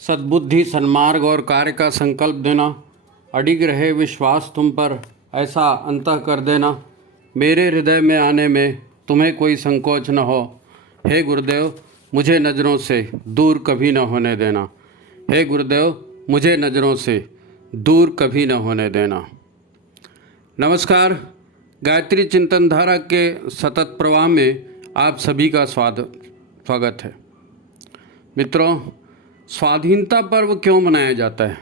सद्बुद्धि, सन्मार्ग और कार्य का संकल्प देना, अडिग रहे विश्वास तुम पर, ऐसा अंतः कर देना, मेरे हृदय में आने में तुम्हें कोई संकोच न हो। हे गुरुदेव, मुझे नज़रों से दूर कभी न होने देना। हे गुरुदेव, मुझे नज़रों से दूर कभी न होने देना। नमस्कार। गायत्री चिंतन धारा के सतत प्रवाह में आप सभी का स्वागत है। मित्रों, स्वाधीनता पर्व क्यों मनाया जाता है?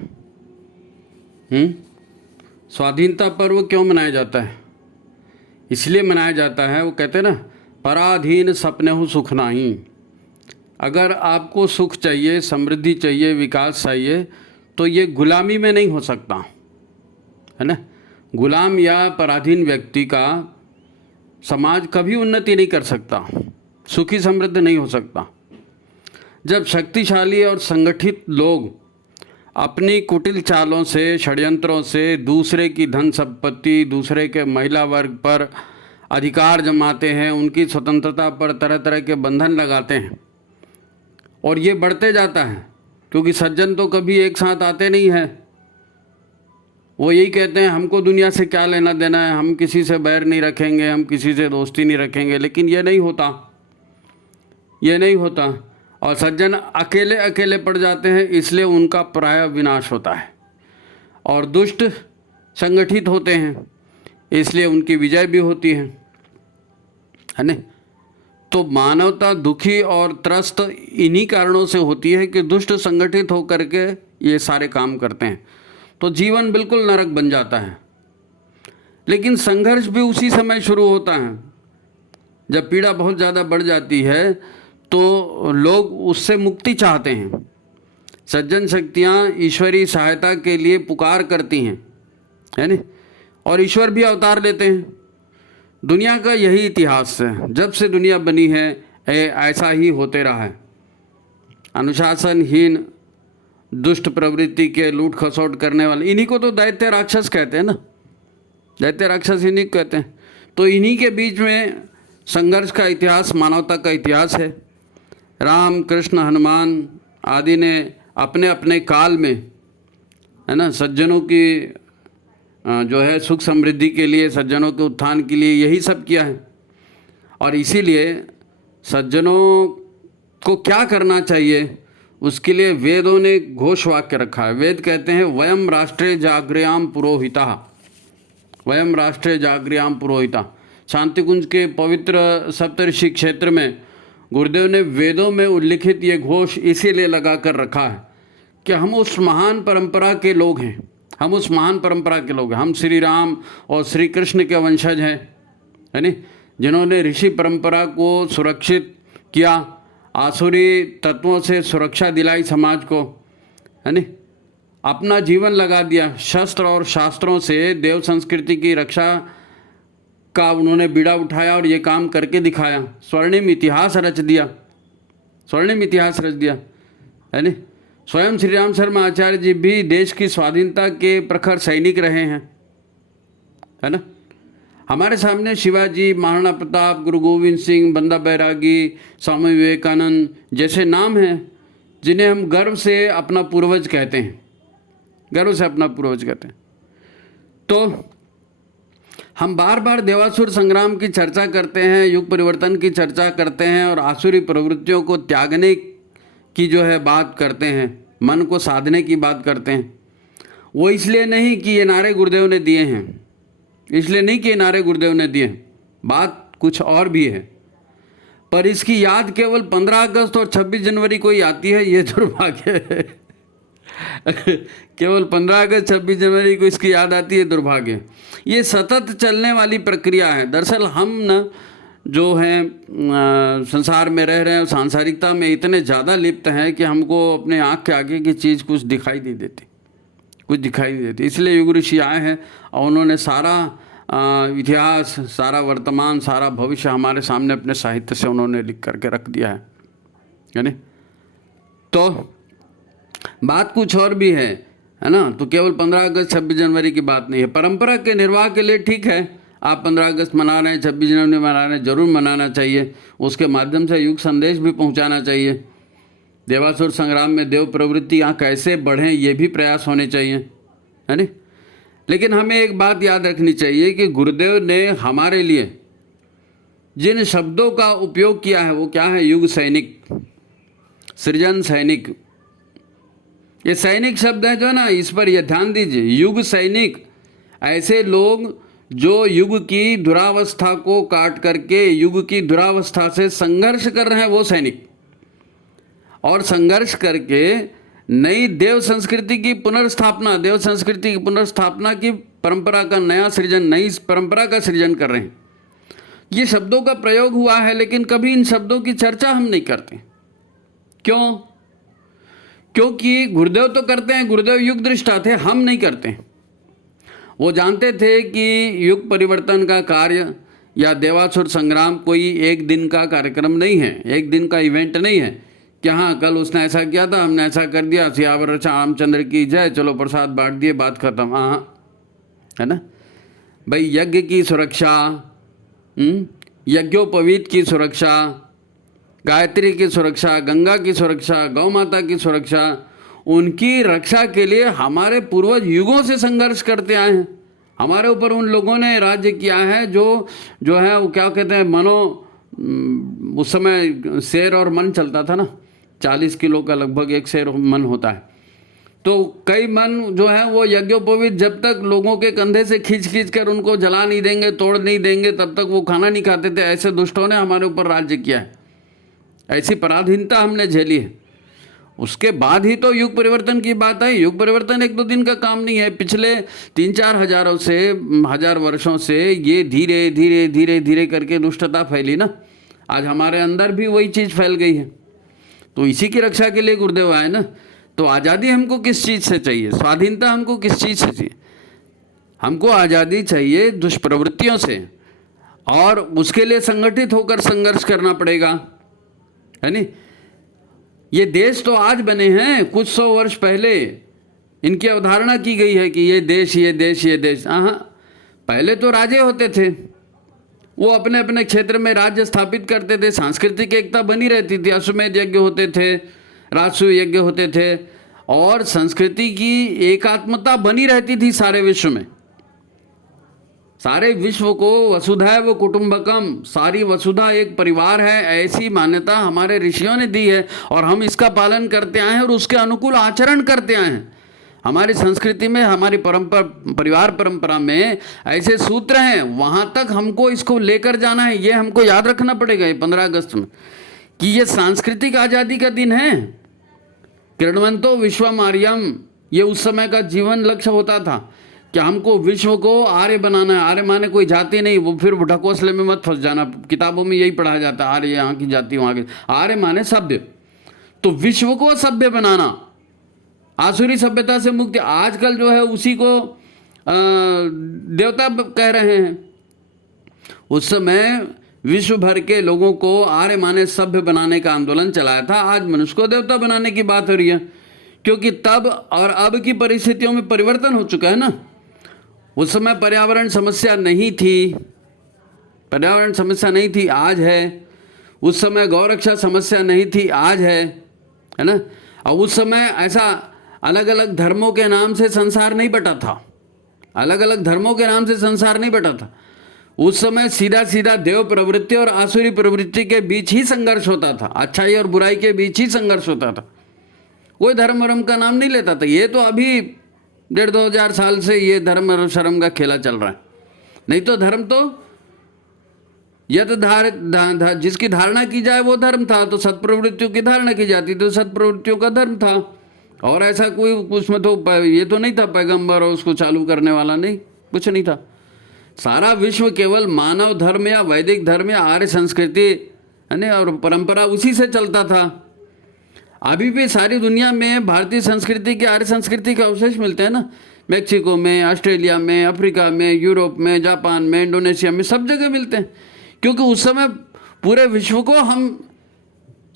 स्वाधीनता पर्व क्यों मनाया जाता है? इसलिए मनाया जाता है, वो कहते हैं ना, पराधीन सपनेहु सुख नाही। अगर आपको सुख चाहिए, समृद्धि चाहिए, विकास चाहिए, तो ये गुलामी में नहीं हो सकता, है ना। गुलाम या पराधीन व्यक्ति का समाज कभी उन्नति नहीं कर सकता, सुखी समृद्ध नहीं हो सकता। जब शक्तिशाली और संगठित लोग अपनी कुटिल चालों से, षड्यंत्रों से दूसरे की धन संपत्ति, दूसरे के महिला वर्ग पर अधिकार जमाते हैं, उनकी स्वतंत्रता पर तरह तरह के बंधन लगाते हैं, और ये बढ़ते जाता है, क्योंकि सज्जन तो कभी एक साथ आते नहीं हैं। वो यही कहते हैं, हमको दुनिया से क्या लेना देना है, हम किसी से बैर नहीं रखेंगे, हम किसी से दोस्ती नहीं रखेंगे। लेकिन ये नहीं होता, ये नहीं होता, और सज्जन अकेले अकेले पड़ जाते हैं, इसलिए उनका प्राय विनाश होता है। और दुष्ट संगठित होते हैं, इसलिए उनकी विजय भी होती है ना। तो मानवता दुखी और त्रस्त इन्हीं कारणों से होती है कि दुष्ट संगठित होकर के ये सारे काम करते हैं, तो जीवन बिल्कुल नरक बन जाता है। लेकिन संघर्ष भी उसी समय शुरू होता है, जब पीड़ा बहुत ज़्यादा बढ़ जाती है, तो लोग उससे मुक्ति चाहते हैं। सज्जन शक्तियाँ ईश्वरीय सहायता के लिए पुकार करती हैं, है ना, और ईश्वर भी अवतार लेते हैं। दुनिया का यही इतिहास है, जब से दुनिया बनी है ऐसा ही होते रहा है। अनुशासनहीन, दुष्ट प्रवृत्ति के, लूट खसोट करने वाले, इन्हीं को तो दैत्य राक्षस कहते हैं ना। दैत्य राक्षस इन्हीं को कहते हैं। तो इन्हीं के बीच में संघर्ष का इतिहास, मानवता का इतिहास है। राम, कृष्ण, हनुमान आदि ने अपने अपने काल में, है ना, सज्जनों की जो है सुख समृद्धि के लिए, सज्जनों के उत्थान के लिए यही सब किया है। और इसीलिए सज्जनों को क्या करना चाहिए, उसके लिए वेदों ने घोष वाक्य रखा है। वेद कहते हैं, वयम राष्ट्रे जागृयाम पुरोहिता, वयम राष्ट्रे जागृयाम पुरोहिता। शांति कुंज के पवित्र सप्तऋषि क्षेत्र में गुरुदेव ने वेदों में उल्लिखित ये घोष इसीलिए लगा कर रखा है कि हम उस महान परंपरा के लोग हैं, हम उस महान परंपरा के लोग हैं। हम श्री राम और श्री कृष्ण के वंशज हैं, है नी, जिन्होंने ऋषि परंपरा को सुरक्षित किया, आसुरी तत्वों से सुरक्षा दिलाई समाज को, है नी, अपना जीवन लगा दिया। शस्त्र और शास्त्रों से देव संस्कृति की रक्षा का उन्होंने बीड़ा उठाया और ये काम करके दिखाया। स्वर्णिम इतिहास रच दिया, स्वर्णिम इतिहास रच दिया, है नी। स्वयं श्री राम शर्मा आचार्य जी भी देश की स्वाधीनता के प्रखर सैनिक रहे हैं, है ना। हमारे सामने शिवाजी, महाराणा प्रताप, गुरु गोविंद सिंह, बंदा बैरागी, स्वामी विवेकानंद जैसे नाम हैं, जिन्हें हम गर्व से अपना पूर्वज कहते हैं, गर्व से अपना पूर्वज कहते हैं। तो हम बार बार देवासुर संग्राम की चर्चा करते हैं, युग परिवर्तन की चर्चा करते हैं, और आसुरी प्रवृत्तियों को त्यागने की जो है बात करते हैं, मन को साधने की बात करते हैं। वो इसलिए नहीं कि ये नारे गुरुदेव ने दिए हैं, इसलिए नहीं कि ये नारे गुरुदेव ने दिए हैं, बात कुछ और भी है। पर इसकी याद केवल 15 अगस्त और 26 जनवरी को ही आती है, ये दुर्भाग्य है। केवल 15 अगस्त 26 जनवरी को इसकी याद आती है, दुर्भाग्य। ये सतत चलने वाली प्रक्रिया है। दरअसल हम न जो हैं संसार में रह रहे हैं, सांसारिकता में इतने ज़्यादा लिप्त हैं कि हमको अपने आँख के आगे की चीज़ कुछ दिखाई नहीं देती, कुछ दिखाई नहीं देती। इसलिए युग ऋषि आए हैं और उन्होंने सारा इतिहास, सारा वर्तमान, सारा भविष्य हमारे सामने अपने साहित्य से उन्होंने लिख करके रख दिया है ना। तो बात कुछ और भी है ना। तो केवल 15 अगस्त 26 जनवरी की बात नहीं है। परंपरा के निर्वाह के लिए ठीक है, आप 15 अगस्त मना रहे हैं, 26 जनवरी मना रहे हैं, जरूर मनाना चाहिए। उसके माध्यम से युग संदेश भी पहुंचाना चाहिए। देवासुर संग्राम में देव प्रवृत्तियाँ कैसे बढ़ें, ये भी प्रयास होने चाहिए, है नहीं। लेकिन हमें एक बात याद रखनी चाहिए कि गुरुदेव ने हमारे लिए जिन शब्दों का उपयोग किया है वो क्या है? युग सैनिक, सृजन सैनिक। ये सैनिक शब्द है जो ना, इस पर यह ध्यान दीजिए। युग सैनिक, ऐसे लोग जो युग की दुरावस्था को काट करके युग की दुरावस्था से संघर्ष कर रहे हैं, वो सैनिक। और संघर्ष करके नई देव संस्कृति की पुनर्स्थापना, देव संस्कृति की पुनर्स्थापना की परंपरा का नया सृजन, नई परंपरा का सृजन कर रहे हैं। ये शब्दों का प्रयोग हुआ है, लेकिन कभी इन शब्दों की चर्चा हम नहीं करते। क्यों? क्योंकि गुरुदेव तो करते हैं, गुरुदेव युग दृष्टा थे, हम नहीं करते। वो जानते थे कि युग परिवर्तन का कार्य या देवासुर संग्राम कोई एक दिन का कार्यक्रम नहीं है, एक दिन का इवेंट नहीं है कि हाँ कल उसने ऐसा किया था, हमने ऐसा कर दिया, सियावर रामचंद्र की जय, चलो प्रसाद बांट दिए, बात खत्म। हाँ, है ना भाई। यज्ञ की सुरक्षा, यज्ञोपवीत की सुरक्षा, गायत्री की सुरक्षा, गंगा की सुरक्षा, गौ माता की सुरक्षा, उनकी रक्षा के लिए हमारे पूर्वज युगों से संघर्ष करते आए हैं। हमारे ऊपर उन लोगों ने राज्य किया है जो है वो क्या कहते हैं, उस समय शेर और मन चलता था ना, 40 किलो का लगभग एक शेर मन होता है। तो कई मन जो है वो यज्ञोपवीत जब तक लोगों के कंधे से खींच कर उनको जला नहीं देंगे, तोड़ नहीं देंगे, तब तक वो खाना नहीं खाते थे। ऐसे दुष्टों ने हमारे ऊपर राज्य किया है, ऐसी पराधीनता हमने झेली है। उसके बाद ही तो युग परिवर्तन की बात आई। युग परिवर्तन एक दो दिन का काम नहीं है। पिछले 3-4 हजार वर्षों से ये धीरे धीरे धीरे धीरे करके दुष्टता फैली ना। आज हमारे अंदर भी वही चीज़ फैल गई है। तो इसी की रक्षा के लिए गुरुदेव आए ना। तो आज़ादी हमको किस चीज़ से चाहिए? स्वाधीनता हमको किस चीज़ से चाहिए? हमको आज़ादी चाहिए दुष्प्रवृत्तियों से, और उसके लिए संगठित होकर संघर्ष करना पड़ेगा, है नहीं। ये देश तो आज बने हैं, कुछ 100 वर्ष पहले इनकी अवधारणा की गई है कि ये देश ये देश ये देश। हाँ, पहले तो राजे होते थे, वो अपने अपने क्षेत्र में राज्य स्थापित करते थे, सांस्कृतिक एकता बनी रहती थी, अश्वमेध यज्ञ होते थे, राजसूय यज्ञ होते थे, और संस्कृति की एकात्मता बनी रहती थी सारे विश्व में। सारे विश्व को वसुधैव कुटुंबकम, सारी वसुधा एक परिवार है, ऐसी मान्यता हमारे ऋषियों ने दी है, और हम इसका पालन करते आए हैं और उसके अनुकूल आचरण करते आए हैं। हमारी संस्कृति में, हमारी परंपरा, परिवार परंपरा में ऐसे सूत्र हैं, वहाँ तक हमको इसको लेकर जाना है। ये हमको याद रखना पड़ेगा ये 15 अगस्त में कि ये सांस्कृतिक आज़ादी का दिन है। किरणवंतो विश्वम आर्यम, ये उस समय का जीवन लक्ष्य होता था कि हमको विश्व को आर्य बनाना है। आर्य माने कोई जाति नहीं, वो फिर ढकोसले में मत फंस जाना, किताबों में यही पढ़ा जाता है, आर्य यहाँ की जाति वहाँ की। आर्य माने सभ्य, तो विश्व को सभ्य बनाना, आसुरी सभ्यता से मुक्ति। आजकल जो है उसी को देवता कह रहे हैं। उस समय विश्व भर के लोगों को आर्य माने सभ्य बनाने का आंदोलन चलाया था। आज मनुष्य को देवता बनाने की बात हो रही है, क्योंकि तब और अब की परिस्थितियों में परिवर्तन हो चुका है ना। उस समय पर्यावरण समस्या नहीं थी, पर्यावरण समस्या नहीं थी, आज है। उस समय गौरक्षा समस्या नहीं थी, आज है ना। और उस समय ऐसा अलग अलग धर्मों के नाम से संसार नहीं बटा था, अलग अलग धर्मों के नाम से संसार नहीं बटा था। उस समय सीधा सीधा देव प्रवृत्ति और आसुरी प्रवृत्ति के बीच ही संघर्ष होता था, अच्छाई और बुराई के बीच ही संघर्ष होता था। कोई धर्म वर्म का नाम नहीं लेता था। ये तो अभी 1,500-2 हजार साल से ये धर्म और शर्म का खेला चल रहा है। नहीं तो धर्म तो जिसकी धारणा की जाए वो धर्म था। तो सत्प्रवृत्तियों की धारणा की जाती तो सत्प्रवृत्तियों का धर्म था। और ऐसा कोई उसमें तो ये तो नहीं था पैगंबर और उसको चालू करने वाला, नहीं, कुछ नहीं था। सारा विश्व केवल मानव धर्म या वैदिक धर्म या आर्य संस्कृति है ना और परंपरा, उसी से चलता था। अभी भी सारी दुनिया में भारतीय संस्कृति के, आर्य संस्कृति के अवशेष मिलते हैं ना। मैक्सिको में, ऑस्ट्रेलिया में, अफ्रीका में, यूरोप में, जापान में, इंडोनेशिया में, सब जगह मिलते हैं। क्योंकि उस समय पूरे विश्व को हम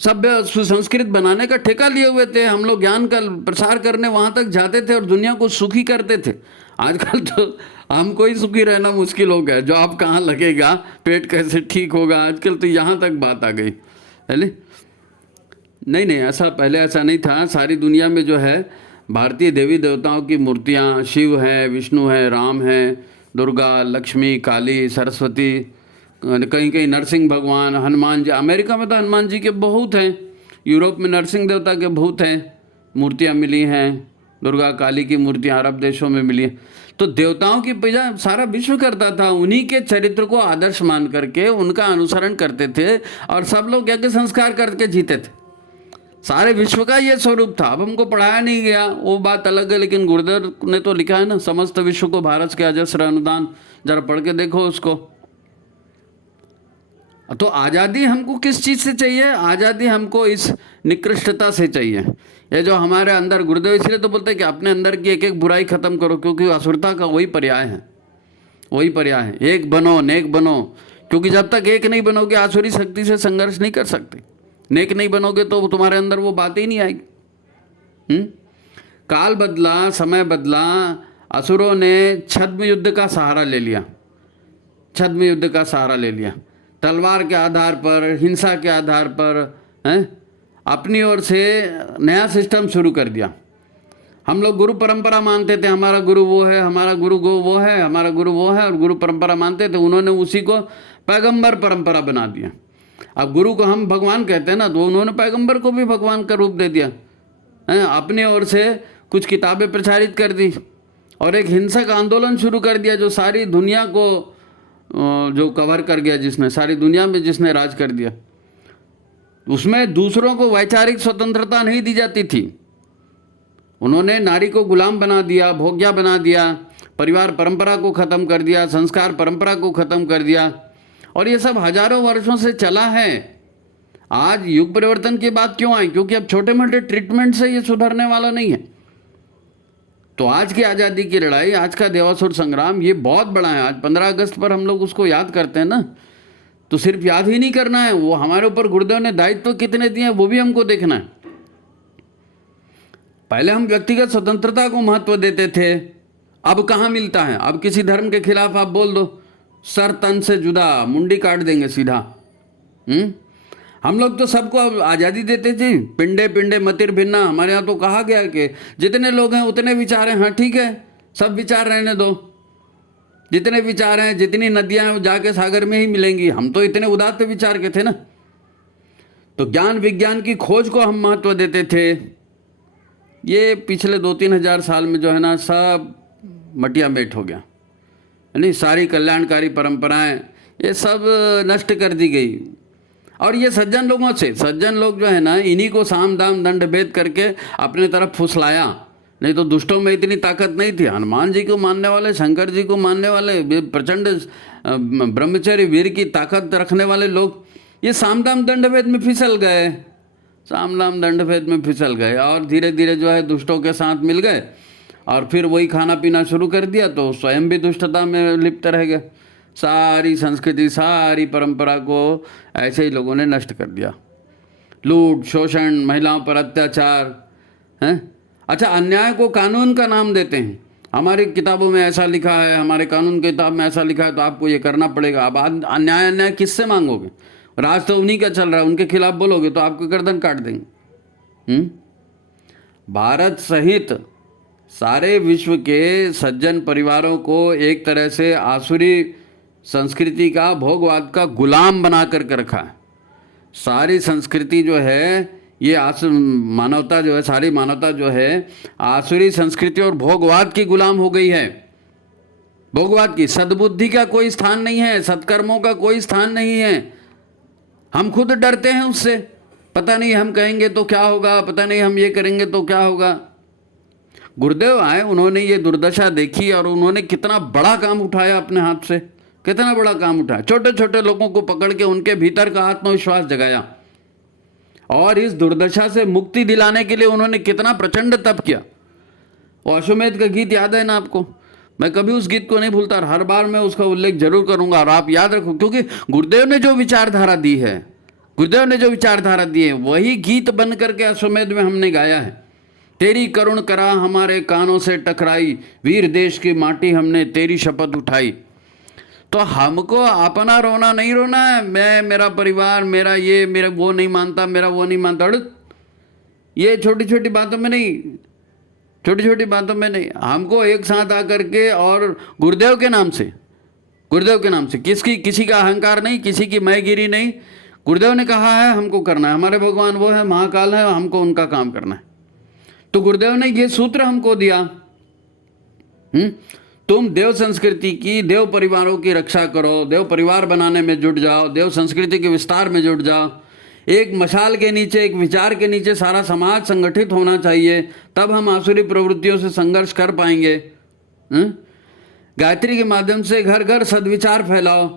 सभ्य सुसंस्कृत बनाने का ठेका लिए हुए थे। हम लोग ज्ञान का प्रसार करने वहाँ तक जाते थे और दुनिया को सुखी करते थे। आजकल तो हमको ही सुखी रहना मुश्किल हो गया। जॉब कहाँ लगेगा, पेट कैसे ठीक होगा, आजकल तो यहाँ तक बात आ गई है। नहीं नहीं, ऐसा पहले ऐसा नहीं था। सारी दुनिया में जो है भारतीय देवी देवताओं की मूर्तियाँ, शिव हैं, विष्णु हैं, राम हैं, दुर्गा, लक्ष्मी, काली, सरस्वती, कहीं कहीं नरसिंह भगवान, हनुमान जी। अमेरिका में तो हनुमान जी के बहुत हैं, यूरोप में नरसिंह देवता के बहुत हैं मूर्तियाँ मिली हैं, दुर्गा काली की मूर्तियाँ अरब देशों में मिली हैं। तो देवताओं की पूजा सारा विश्व करता था, उन्हीं के चरित्र को आदर्श मान करके उनका अनुसरण करते थे और सब लोग यज्ञ संस्कार करके जीते थे। सारे विश्व का ये स्वरूप था। अब हमको पढ़ाया नहीं गया, वो बात अलग है, लेकिन गुरुदेव ने तो लिखा है ना, समस्त विश्व को भारत के अजस्र अनुदान। जरा पढ़ के देखो उसको। तो आज़ादी हमको किस चीज़ से चाहिए? आज़ादी हमको इस निकृष्टता से चाहिए। ये जो हमारे अंदर, गुरुदेव इसलिए तो बोलते हैं कि अपने अंदर की एक एक बुराई खत्म करो, क्योंकि असुरता का वही पर्याय है, वही पर्याय है। एक बनो, नेक बनो, क्योंकि जब तक एक नहीं बनोगे आसुरी शक्ति से संघर्ष नहीं कर सकते। नेक नहीं बनोगे तो तुम्हारे अंदर वो बात ही नहीं आएगी। काल बदला, समय बदला, असुरों ने छद्म युद्ध का सहारा ले लिया, छद्म युद्ध का सहारा ले लिया। तलवार के आधार पर, हिंसा के आधार पर, अपनी ओर से नया सिस्टम शुरू कर दिया। हम लोग गुरु परंपरा मानते थे, हमारा गुरु वो है, हमारा गुरु वो है, हमारा गुरु वो है, और गुरु परंपरा मानते थे। उन्होंने उसी को पैगंबर परंपरा बना दिया। अब गुरु को हम भगवान कहते हैं ना, तो उन्होंने पैगंबर को भी भगवान का रूप दे दिया। अपनी ओर से कुछ किताबें प्रचारित कर दी और एक हिंसक आंदोलन शुरू कर दिया, जो सारी दुनिया को जो कवर कर गया, जिसने सारी दुनिया में जिसने राज कर दिया। उसमें दूसरों को वैचारिक स्वतंत्रता नहीं दी जाती थी। उन्होंने नारी को गुलाम बना दिया, भोग्या बना दिया, परिवार परंपरा को ख़त्म कर दिया, संस्कार परंपरा को ख़त्म कर दिया, और ये सब हजारों वर्षों से चला है। आज युग परिवर्तन की बात क्यों आई? क्योंकि अब छोटे मोटे ट्रीटमेंट से ये सुधरने वाला नहीं है। तो आज की आज़ादी की लड़ाई, आज का देवासुर संग्राम, ये बहुत बड़ा है। आज 15 अगस्त पर हम लोग उसको याद करते हैं ना, तो सिर्फ याद ही नहीं करना है, वो हमारे ऊपर गुरुदेव ने दायित्व कितने दिए हैं वो भी हमको देखना है। पहले हम व्यक्तिगत स्वतंत्रता को महत्व देते थे, अब कहाँ मिलता है? अब किसी धर्म के खिलाफ आप बोल दो, सर तन से जुदा, मुंडी काट देंगे सीधा। हम लोग तो सबको आज़ादी देते थे, पिंडे पिंडे मतिर भिन्ना। हमारे यहाँ तो कहा गया कि जितने लोग हैं उतने विचार हैं। हाँ ठीक है, सब विचार रहने दो, जितने विचार हैं, जितनी नदियाँ हैं वो जाके सागर में ही मिलेंगी। हम तो इतने उदात्त विचार के थे ना। तो ज्ञान विज्ञान की खोज को हम महत्व देते थे। ये पिछले 2-3 हज़ार साल में जो है ना, सब मटिया मेट हो गया। नहीं, सारी कल्याणकारी परंपराएं ये सब नष्ट कर दी गई। और ये सज्जन लोगों से, सज्जन लोग जो है ना, इन्हीं को साम दाम दंड भेद करके अपने तरफ फुसलाया। नहीं तो दुष्टों में इतनी ताकत नहीं थी। हनुमान जी को मानने वाले, शंकर जी को मानने वाले, प्रचंड ब्रह्मचर्य वीर की ताकत रखने वाले लोग ये साम दाम दंड भेद में फिसल गए, साम दाम दंड भेद में फिसल गए, और धीरे धीरे जो है दुष्टों के साथ मिल गए, और फिर वही खाना पीना शुरू कर दिया, तो स्वयं भी दुष्टता में लिप्त रह गए। सारी संस्कृति, सारी परंपरा को ऐसे ही लोगों ने नष्ट कर दिया। लूट, शोषण, महिलाओं पर अत्याचार हैं। अच्छा, अन्याय को कानून का नाम देते हैं। हमारी किताबों में ऐसा लिखा है, हमारे कानून की किताब में ऐसा लिखा है, तो आपको ये करना पड़ेगा। अब अन्याय किससे मांगोगे? राज तो उन्हीं का चल रहा है, उनके खिलाफ बोलोगे तो आपको गर्दन काट देंगे। भारत सहित सारे विश्व के सज्जन परिवारों को एक तरह से आसुरी संस्कृति का, भोगवाद का गुलाम बना करके रखा है। सारी संस्कृति जो है, ये मानवता जो है, सारी मानवता जो है आसुरी संस्कृति और भोगवाद की गुलाम हो गई है। भोगवाद की, सद्बुद्धि का कोई स्थान नहीं है, सत्कर्मों का कोई स्थान नहीं है। हम खुद डरते हैं उससे, पता नहीं हम कहेंगे तो क्या होगा, पता नहीं हम ये करेंगे तो क्या होगा। गुरुदेव आए, उन्होंने ये दुर्दशा देखी और उन्होंने कितना बड़ा काम उठाया अपने हाथ से, कितना बड़ा काम उठाया। छोटे छोटे लोगों को पकड़ के उनके भीतर का आत्मविश्वास जगाया, और इस दुर्दशा से मुक्ति दिलाने के लिए उन्होंने कितना प्रचंड तप किया। वो अश्वमेध का गीत याद है ना आपको? मैं कभी उस गीत को नहीं भूलता, और हर बार मैं उसका उल्लेख जरूर करूंगा। और आप याद रखो, क्योंकि गुरुदेव ने जो विचारधारा दी है, गुरुदेव ने जो विचारधारा दी है, वही गीत बन करके अश्वमेध में हमने गाया है। तेरी करुण करा हमारे कानों से टकराई, वीर देश की माटी हमने तेरी शपथ उठाई। तो हमको अपना रोना नहीं रोना है, मैं, मेरा परिवार, मेरा ये, मेरा वो नहीं मानता, मेरा वो नहीं मानता। ये छोटी छोटी बातों में नहीं, छोटी छोटी बातों में नहीं, हमको एक साथ आकर के, और गुरुदेव के नाम से, गुरुदेव के नाम से, किसी का अहंकार नहीं, किसी की मैगिरी नहीं, गुरुदेव ने कहा है हमको करना है, हमारे भगवान वो है, महाकाल है, हमको उनका काम करना है। तो गुरुदेव ने ये सूत्र हमको दिया, तुम देव संस्कृति की, देव परिवारों की रक्षा करो, देव परिवार बनाने में जुट जाओ, देव संस्कृति के विस्तार में जुट जाओ। एक मशाल के नीचे, एक विचार के नीचे सारा समाज संगठित होना चाहिए, तब हम आसुरी प्रवृत्तियों से संघर्ष कर पाएंगे। गायत्री के माध्यम से घर घर सद्विचार फैलाओ।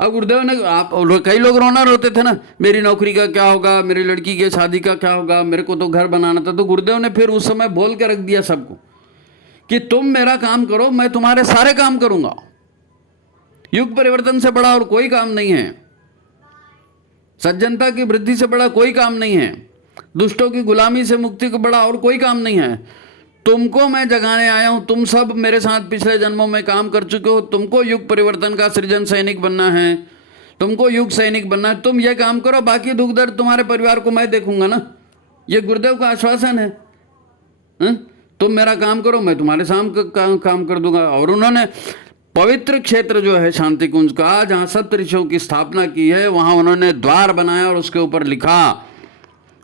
अब गुरुदेव ने, आप कई लोग रोना रोते थे ना, मेरी नौकरी का क्या होगा, मेरी लड़की के शादी का क्या होगा, मेरे को तो घर बनाना था। तो गुरुदेव ने फिर उस समय बोल के रख दिया सबको कि तुम मेरा काम करो, मैं तुम्हारे सारे काम करूंगा। युग परिवर्तन से बड़ा और कोई काम नहीं है, सज्जनता की वृद्धि से बड़ा कोई काम नहीं है, दुष्टों की गुलामी से मुक्ति का बड़ा और कोई काम नहीं है। तुमको मैं जगाने आया हूं, तुम सब मेरे साथ पिछले जन्मों में काम कर चुके हो, तुमको युग परिवर्तन का सृजन सैनिक बनना है, तुमको युग सैनिक बनना है। तुम ये काम करो, बाकी दुख दर्द तुम्हारे परिवार को मैं देखूंगा ना। ये गुरुदेव का आश्वासन है, तुम मेरा काम करो, मैं तुम्हारे साथ काम कर दूंगा। और उन्होंने पवित्र क्षेत्र जो है शांति कुंज का, जहाँ सप्त ऋषियों की स्थापना की है, वहाँ उन्होंने द्वार बनाया और उसके ऊपर लिखा,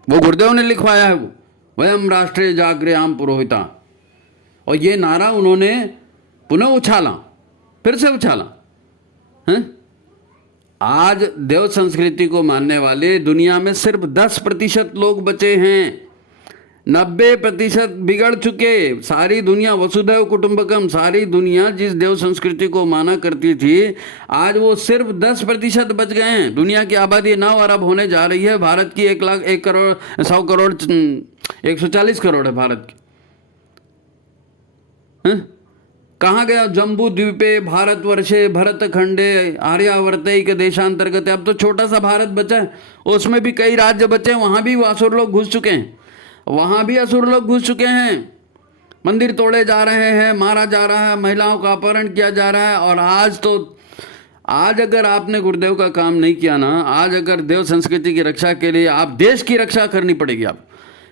वो गुरुदेव ने लिखवाया है, वो वयम राष्ट्रीय जागृयाम पुरोहिता। और ये नारा उन्होंने पुनः उछाला, फिर से उछाला है। आज देव संस्कृति को मानने वाले दुनिया में सिर्फ 10% लोग बचे हैं, 90% बिगड़ चुके। सारी दुनिया वसुधैव कुटुंबकम, सारी दुनिया जिस देव संस्कृति को माना करती थी, आज वो सिर्फ 10% बच गए हैं। दुनिया की आबादी 9 अरब होने जा रही है, भारत की 1 लाख 1 करोड़ 100 करोड़ 140 करोड़ है भारत की। कहाँ गया जम्बू द्वीपे भारतवर्षे भरत खंडे आर्यावर्तैक देशांतर्गत। अब तो छोटा सा भारत बचा है, उसमें भी कई राज्य बचे हैं, वहाँ भी असुर लोग घुस चुके हैं, वहाँ भी असुर लोग घुस चुके हैं। मंदिर तोड़े जा रहे हैं, मारा जा रहा है, महिलाओं का अपहरण किया जा रहा है। और आज अगर आपने गुरुदेव का काम नहीं किया ना, आज अगर देव संस्कृति की रक्षा के लिए आप देश की रक्षा करनी पड़ेगी। आप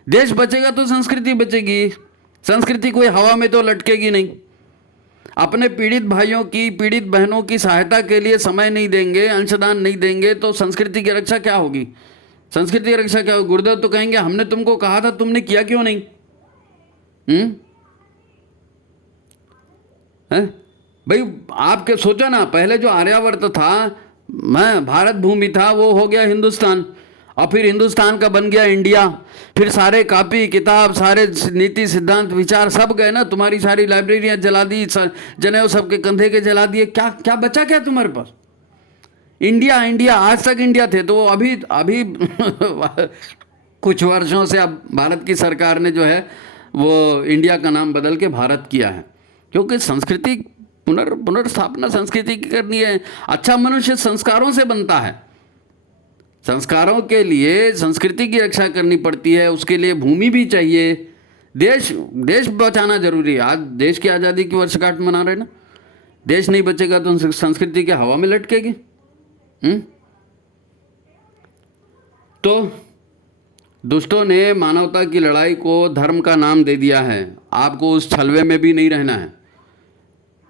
देश बचेगा तो संस्कृति बचेगी, संस्कृति कोई हवा में तो लटकेगी नहीं। अपने पीड़ित भाइयों की, पीड़ित बहनों की सहायता के लिए समय नहीं देंगे, अंशदान नहीं देंगे, तो संस्कृति की रक्षा क्या होगी? संस्कृति की रक्षा क्या होगी? गुरुदेव तो कहेंगे हमने तुमको कहा था, तुमने किया क्यों नहीं? भाई आपके सोचो ना, पहले जो आर्यावर्त था, भारत भूमि था, वो हो गया हिंदुस्तान, और फिर हिंदुस्तान का बन गया इंडिया। फिर सारे कॉपी किताब, सारे नीति सिद्धांत विचार सब गए ना, तुम्हारी सारी लाइब्रेरियां जला दी, जनेऊ सबके कंधे के जला दिए। क्या क्या बचा क्या तुम्हारे पास? इंडिया इंडिया आज तक इंडिया थे, तो अभी कुछ वर्षों से अब भारत की सरकार ने जो है वो इंडिया का नाम बदल के भारत किया है, क्योंकि संस्कृति पुनर्स्थापना संस्कृति की करनी है। अच्छा मनुष्य संस्कारों से बनता है, संस्कारों के लिए संस्कृति की रक्षा करनी पड़ती है, उसके लिए भूमि भी चाहिए, देश बचाना जरूरी है। आज देश की आज़ादी की वर्षगांठ मना रहे ना, देश नहीं बचेगा तो संस्कृति के हवा में लटकेगी। तो दुष्टों ने मानवता की लड़ाई को धर्म का नाम दे दिया है। आपको उस छलवे में भी नहीं रहना है,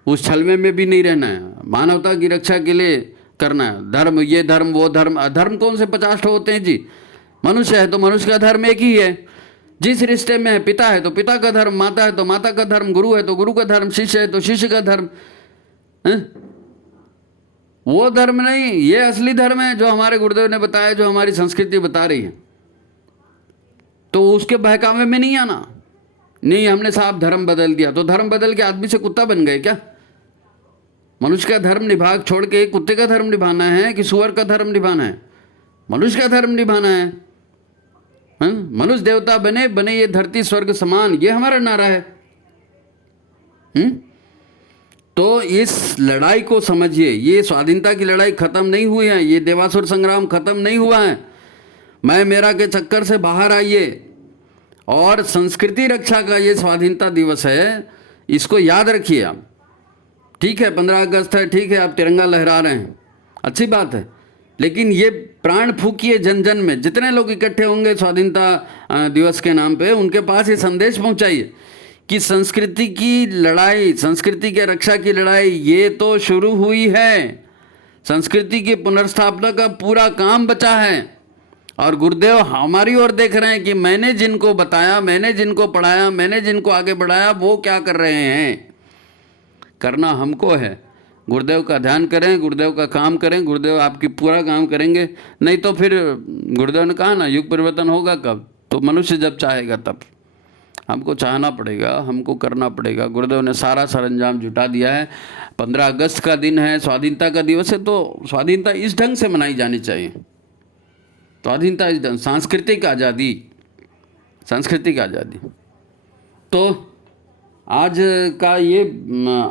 उस छलवे में भी नहीं रहना है, मानवता की रक्षा के लिए करना है। धर्म, ये धर्म वो धर्म, धर्म कौन से 50 होते हैं जी? मनुष्य है तो मनुष्य का धर्म एक ही है। जिस रिश्ते में है, पिता है तो पिता का धर्म, माता है तो माता का धर्म, गुरु है तो गुरु का धर्म, शिष्य है तो शिष्य का धर्म। वो धर्म नहीं, ये असली धर्म है जो हमारे गुरुदेव ने बताया, जो हमारी संस्कृति बता रही है। तो उसके बहकावे में नहीं आना। नहीं हमने साहब धर्म बदल दिया, तो धर्म बदल के आदमी से कुत्ता बन गए क्या? मनुष्य का धर्म निभा छोड़ के कुत्ते का धर्म निभाना है कि सुअर का धर्म निभाना है? मनुष्य का धर्म निभाना है। मनुष्य देवता बने बने ये धरती स्वर्ग समान, ये हमारा नारा है। तो इस लड़ाई को समझिए, ये स्वाधीनता की लड़ाई खत्म नहीं हुई है, ये देवासुर संग्राम खत्म नहीं हुआ है। मैं मेरा के चक्कर से बाहर आइए, और संस्कृति रक्षा का ये स्वाधीनता दिवस है, इसको याद रखिए आप। ठीक है 15 अगस्त है, ठीक है आप तिरंगा लहरा रहे हैं, अच्छी बात है, लेकिन ये प्राण फूकिए जन जन में, जितने लोग इकट्ठे होंगे स्वाधीनता दिवस के नाम पे, उनके पास ये संदेश पहुंचाइए कि संस्कृति की लड़ाई, संस्कृति के रक्षा की लड़ाई ये तो शुरू हुई है। संस्कृति की पुनर्स्थापना का पूरा काम बचा है और गुरुदेव हमारी ओर देख रहे हैं कि मैंने जिनको बताया, मैंने जिनको पढ़ाया, मैंने जिनको आगे बढ़ाया, वो क्या कर रहे हैं। करना हमको है। गुरुदेव का ध्यान करें, गुरुदेव का काम करें, गुरुदेव आपकी पूरा काम करेंगे। नहीं तो फिर गुरुदेव ने कहा ना, युग परिवर्तन होगा कब? तो मनुष्य जब चाहेगा तब। हमको चाहना पड़ेगा, हमको करना पड़ेगा। गुरुदेव ने सारा सरंजाम जुटा दिया है। 15 अगस्त का दिन है, स्वाधीनता का दिवस है, तो स्वाधीनता इस ढंग से मनाई जानी चाहिए। स्वाधीनता इस ढंग, सांस्कृतिक आज़ादी, सांस्कृतिक आज़ादी। तो आज का ये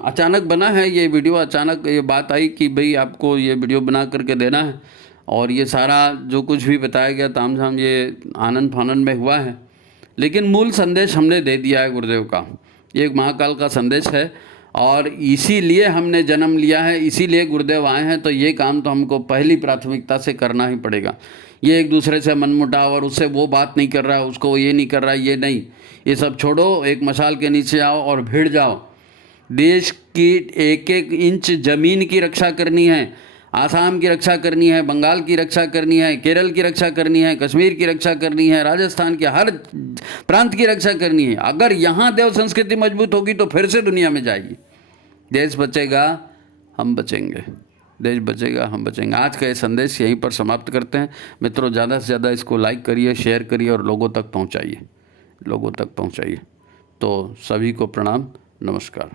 अचानक बना है ये वीडियो, अचानक ये बात आई कि भाई आपको ये वीडियो बना करके देना है। और ये सारा जो कुछ भी बताया गया तामझाम ये आनंद फानंद में हुआ है, लेकिन मूल संदेश हमने दे दिया है गुरुदेव का। ये एक महाकाल का संदेश है और इसीलिए हमने जन्म लिया है, इसीलिए गुरुदेव आए हैं। तो ये काम तो हमको पहली प्राथमिकता से करना ही पड़ेगा। ये एक दूसरे से मनमुटाव और उससे वो बात नहीं कर रहा है, उसको ये नहीं कर रहा है, ये नहीं, ये सब छोड़ो। एक मशाल के नीचे आओ और भिड़ जाओ। देश की एक एक इंच ज़मीन की रक्षा करनी है, आसाम की रक्षा करनी है, बंगाल की रक्षा करनी है, केरल की रक्षा करनी है, कश्मीर की रक्षा करनी है, राजस्थान के हर प्रांत की रक्षा करनी है। अगर यहाँ देव संस्कृति मजबूत होगी तो फिर से दुनिया में जाएगी। देश बचेगा, हम बचेंगे। देश बचेगा, हम बचेंगे। आज का ये संदेश यहीं पर समाप्त करते हैं। मित्रों, ज़्यादा से ज़्यादा इसको लाइक करिए, शेयर करिए और लोगों तक पहुँचाइए, लोगों तक पहुँचाइए। तो सभी को प्रणाम, नमस्कार।